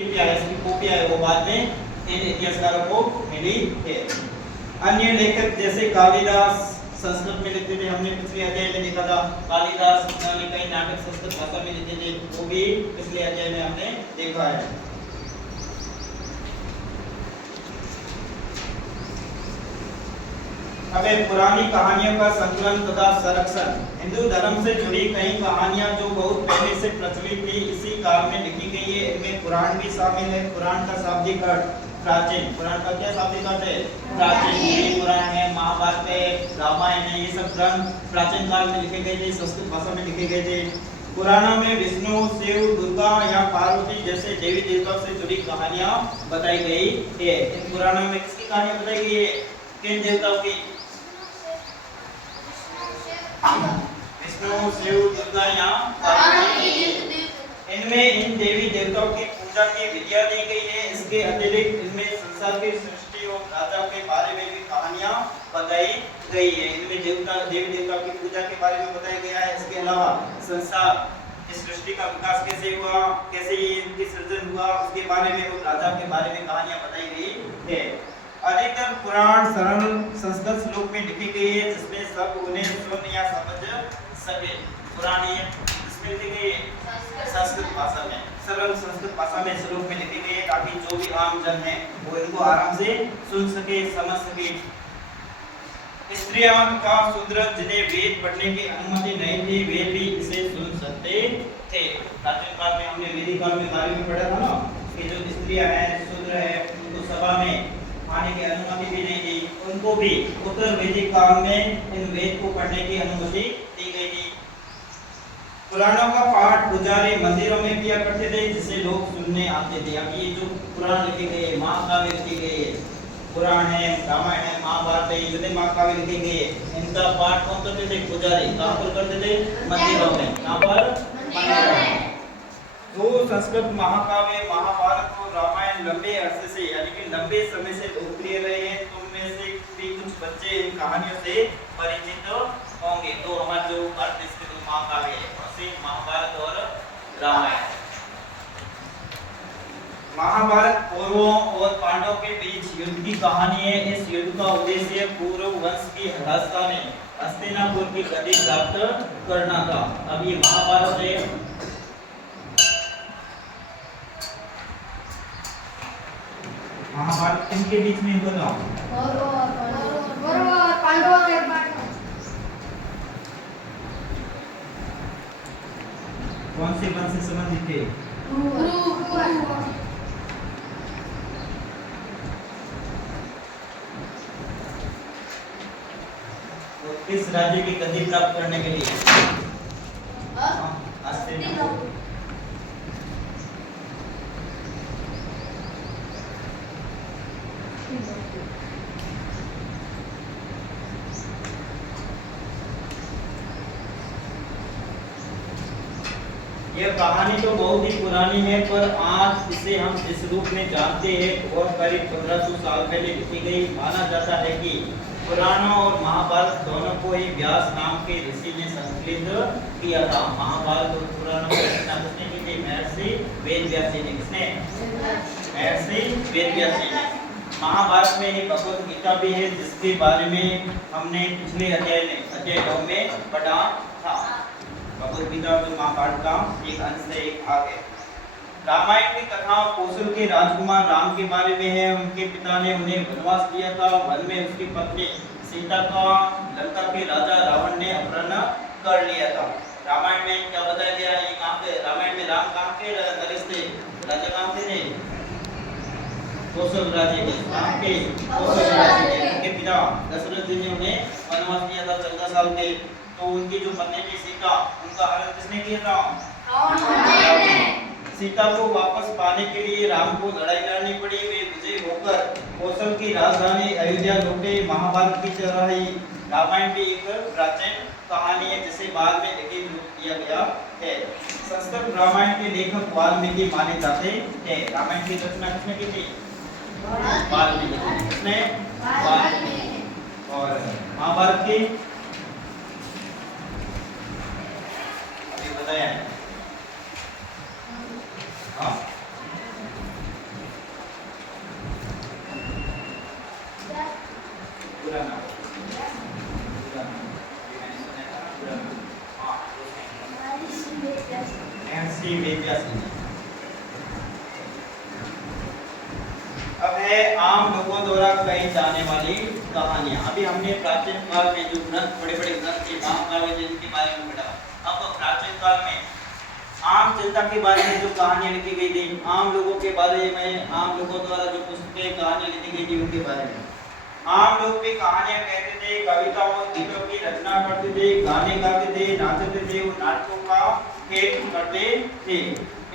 इतिहास की कॉपी है वो बाद में इन इतिहासकारों को मिली है। अन्य लेखक जैसे कालिदास संस्कृत में लिखते थे, हमने पिछले अध्याय में देखा था कालिदास ने कई नाटक संस्कृत भाषा में लिखे थे, वो भी पिछले अध्याय में हमने देखा है। अब पुरानी कहानियों का संकलन तथा संरक्षण। हिंदू धर्म से जुड़ी कई कहानियां जो बहुत पहले से प्रचलित थी इसी काल में लिखी गई है। इनमें पुराण भी शामिल है। पुराण का शाब्दिक अर्थ प्राचीन, पुराण का क्या शाब्दिक अर्थ है? प्राचीन। पुराण है, महाभारत है, रामायण है, ये सब ग्रंथ प्राचीन काल में लिखे गए थे, संस्कृत भाषा में लिखे गए थे। पुराणों में विष्णु, शिव, दुर्गा या पार्वती जैसे देवी देवताओं से जुड़ी कहानियां बताई गई है। इन पुराणों में किसकी कहानियां बताई गई है? किन देवताओं की? विष्णु, शिव, दुर्गा या पार्वती। इनमें इन देवी देवताओं की पूजा की विधियां दी गई है। इसके अतिरिक्त इनमें संसार की सृष्टि और राजा के बारे में भी कहानियां बताई गई है। इनमें देवी देवताओं की पूजा के बारे में बताया गया है। इसके अलावा संसार की सृष्टि का विकास कैसे हुआ, कैसे इनकी सृजन हुआ, उसके बारे में और राजा के बारे में कहानियां बताई गई है। अधिकतर पुराण सरल संस्कृत श्लोक में लिखी गई है जिसमें सब उन्हें सुन या समझ सके। पुरानी इसमें लिखी गई है संस्कृत भाषा में, सरल संस्कृत भाषा में श्लोक में लिखी गई है ताकि जो भी आम जन है वो इनको आराम से सुन सके, समझ सके। स्त्रियां का शूद्र जिन्हें वेद पढ़ने की अनुमति नहीं थी वे भी इसे सुन सकते थे। प्राचीन काल में हमने वैदिक काल में बारे में पढ़ा था ना कि जो स्त्रियां हैं, शूद्र है, उनको सभा में आने की अनुमति भी नहीं थी, उनको भी उत्तर वैदिक काल में इन वेद को पढ़ने की अनुमति दी गई थी। पुराणों का पाठ पुजारी मंदिरों में किया करते थे जिसे लोग सुनने आते थे। अब ये जो पुराण लिखे गए, महाकाव्य लिखे गए, पुराण है, रामायण है, महाभारत है, जितने महाकाव्य लिखे गए इनका पाठ कौन करते थे? पुजारी। कहाँ पर करते थे? मंदिरों में। कहाँ पर? मंदिरों में। तो संस्कृत महाकाव्य महाभारत और रामायण लंबे अरसे से यानी कि लंबे समय से लोकप्रिय रहे हैं। तुम में से भी कुछ बच्चे इन कहानियों से परिचित होंगे। तो हमारे जो भारत देश के दो महाकाव्य है उसे महाभारत और रामायण। महाभारत कौरवों और पांडवों के बीच युद्ध की कहानी है। इस युद्ध का उद्देश्य कौरव वंश की राजधानी हस्तिनापुर की गद्दी प्राप्त करना था। अब ये महाभारत है। महाभारत किनके बीच में हुआ था? कौरव और पांडवों के बीच। कौन से वंश से संबंधित थे? किस राज्य की गद्दी प्राप्त करने के लिए? हस्तिनापुर। यह कहानी तो बहुत ही पुरानी है पर आज इसे हम जिस रूप में जानते हैं वह करीब 1500 साल पहले लिखी गई। माना जाता है कि पुराणों और महाभारत दोनों को ही व्यास नाम के ऋषि ने संकलित किया था। महाभारत और पुराणों की रचना किसने की थी? महर्षि वेदव्यास जी ने। किसने? महर्षि वेदव्यास जी ने। महाभारत में ही भगवत गीता भी है जिसके बारे में हमने पिछले अध्याय 9 में पढ़ा था। भगवत गीता जो महाभारत का एक अंश है, एक भाग है। रामायण की कथा कौशल के राजकुमार राम के बारे में है। उनके पिता ने उन्हें वनवास दिया था। वन में उसकी पत्नी सीता का लंका के राजा रावण ने अपहरण कर लिया था। रामायण में क्या बताया गया? ये कहां पे? रामायण में राम कहां के नरेश थे? राजा कहां थे? कौशल राज्य के। कहां के? कौशल राज्य के। उनके पिता दशरथ जी ने उन्हें वनवास दिया था 14 साल के। तो उनकी जो पत्नी थी सीता, उनका हरण किसने किया था? रावण ने। सीता को वापस पाने के लिए राम को लड़ाई लड़नी पड़ी। वे विजयी होकर कौशल की राजधानी अयोध्या लौटे। महाभारत की चल रही रामायण भी एक प्राचीन कहानी है जिसे बाद में लिखित रूप दिया गया है। संस्कृत रामायण के लेखक वाल्मीकि माने जाते हैं। रामायण की रचना किसने की थी? वाल्मीकि। किसने? वाल्मीकि। और महाभारत की बताया है। पूरा नाम मैंने सुना था ना पूरा नाम। हाँ महर्षि वेदव्यास। अब है आम लोगों द्वारा कही जाने वाली कहानियां। अभी हमने प्राचीन काल में जो ग्रंथ बड़े बड़े ग्रंथ थे महाकाव्य जिनके बारे में पढ़ा। अब प्राचीन काल में आम जनता के बारे में जो कहानियां लिखी गई थी, आम लोगों के बारे में, आम लोगों द्वारा जो पुस्तकें कहानियां लिखी गई थी उनके बारे में। आम लोग भी कहानियां कहते थे, कविताओं गीतों की रचना करते थे, गाने गाते थे, नाचते थे और नाटकों का खेल करते थे।